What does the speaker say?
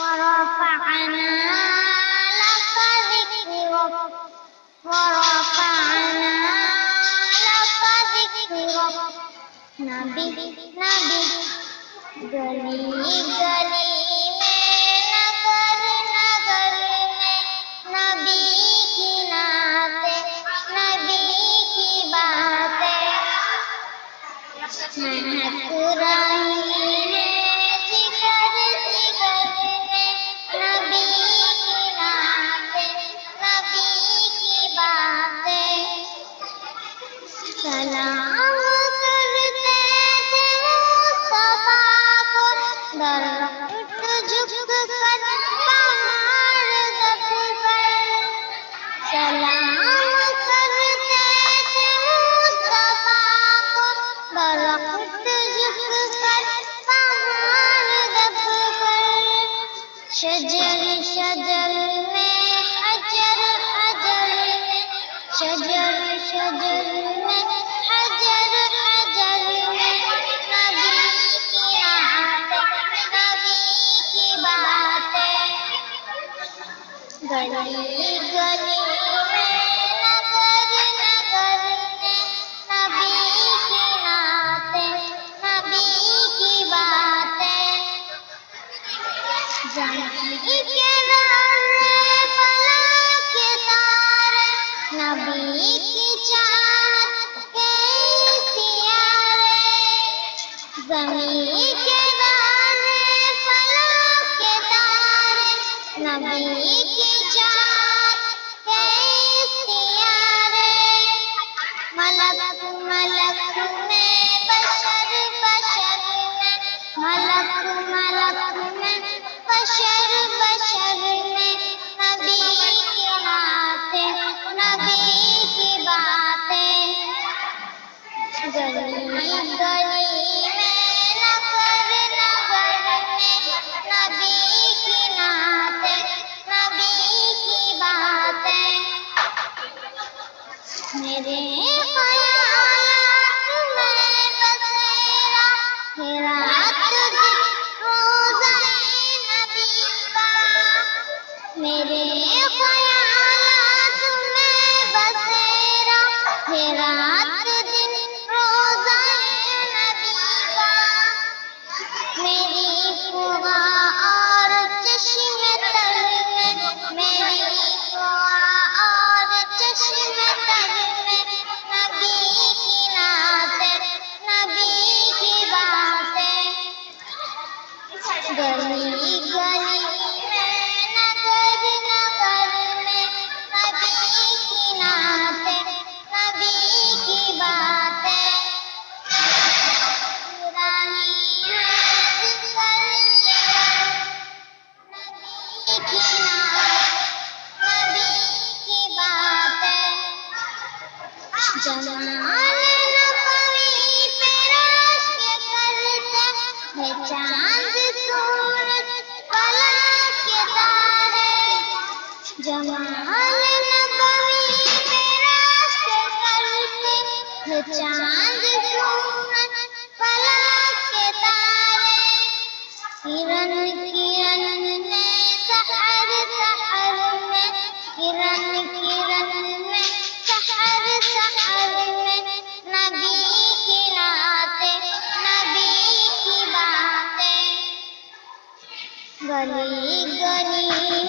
ورفعنا لك ذكرك ورفعنا لك ذكرك نبی نبی گلی گلی میں نگر نگر میں نبی کی نعتیں نبی کی باتیں مہک رہی ہے جگر جگر میں نبی کی نعتیں نبی کی باتیں سلام کرتے تھے مصطفیٰ کو درخت جھک کر پہاڑ دب کر سلام کرتے تھے مصطفیٰ کو درخت جھک کر پہاڑ دب کر شجر شجر میں حجر حجر میں شجر شجر میں حجر حجر میں نبی کی نعتیں نبی کی باتیں گلی گلی میں نگر نگر میں نبی کی نعتیں نبی کی باتیں زمین کے رارے فلک کے تارے نبی کی چاہت کے سیارے زمین کے رارے فلک کے تارے نبی کی چاہت کے سیارے ملک ملک میں بشر بشر میں ملک ملک میں بشر بشر میں نبی کی نعتیں نبی کی باتیں گلی گلی میں نگر نگر میں نبی کی نعتیں نبی کی باتیں میرے خیالات میں بسیرا ہے رات دن روزہ نبی کا میرے خیالات میں بسیرا ہے رات دن روزہ نبی کا میری فغا اور چشم تر میں میری فغا اور چشم تر میں نبی کی نعتیں نبی کی باتیں گلی گلی میں نگر نگر میں نبی کی نعتیں نبی کی باتیں پرانی ہے ذکر نبی کی نعت نبی کی باتیں جمال نبوی پہ رشک کرتے ہیں چاند سورج فلک کے تارے جمال نبوی پہ رشک کرتے ہیں چاند سورج فلک کے تارے کرن کرن میں سحر سحر میں کرن کرن میں سحر سحر میں نبی کی نعتیں نبی کی باتیں گلی گلی